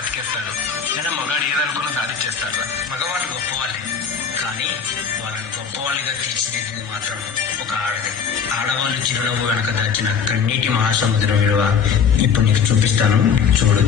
బతికేస్తాడు, లేదా మగాడు ఏదనుకున్నా సాధించేస్తాడు. మగవాళ్ళు గొప్పవాళ్ళే, కానీ వాళ్ళని గొప్పవాళ్ళుగా తీర్చిదిద్దింది మాత్రం ఒక ఆడదే. ఆడవాళ్ళు చిరునవ్వు వెనక దాచిన కన్నీటి మహాసముద్రం విలువ ఇప్పుడు నీకు చూపిస్తాను, చూడు.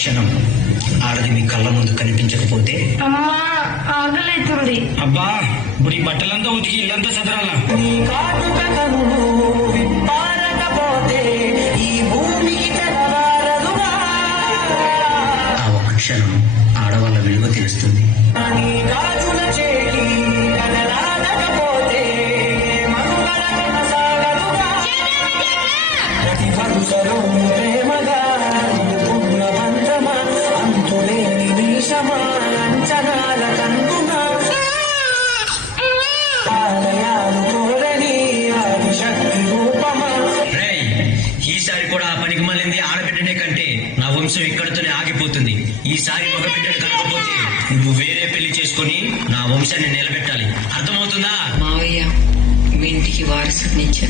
క్షణం ఆడది మీ కళ్ళ ముందు కనిపించకపోతే ఆగలేతుంది. అబ్బా ఇప్పుడు ఈ బట్టలంతా ఉతికి ఇల్లంతా చదరాలా? ఆ ఒక్క క్షణం ఆడవాళ్ళ విలువ తెలుస్తుంది. ఈసారి కూడా ఆ పనికి మళ్ళీ ఆడబిడ్డనే కంటే నా వంశం ఇక్కడితోనే ఆగిపోతుంది. ఈసారి మగబిడ్డను కలగకపోతే నువ్వు వేరే పెళ్లి చేసుకుని నా వంశాన్ని నిలబెట్టాలి, అర్థమవుతుందా? మావయ్య మీ ఇంటికి వారసునిచ్చా.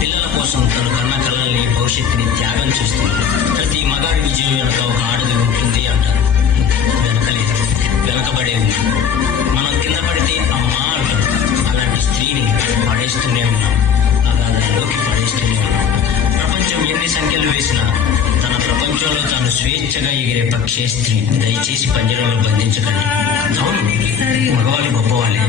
పిల్లల కోసం తన కన్న కళల్ని భవిష్యత్తుని త్యాగం చేస్తుంది. ప్రతి మగాడి విజయం వెనక ఒక ఆడది ఉంటుంది అంటారు. వెనకలేదు, వెనకబడే ఉంది. మనం కింద పడితే అమ్మా అంటాం. అలాంటి స్త్రీని పడేస్తూనే ఉన్నాం, అగాధాల్లోకి పడేస్తూనే ఉన్నాం. ప్రపంచం ఎన్ని సంఖ్యలు వేసినా తన ప్రపంచంలో తాను స్వేచ్ఛగా ఎగిరే పక్షే స్త్రీ. దయచేసి పంజరంలో బంధించకండి. అవును, మగవాళ్ళు గొప్పవాళ్ళే,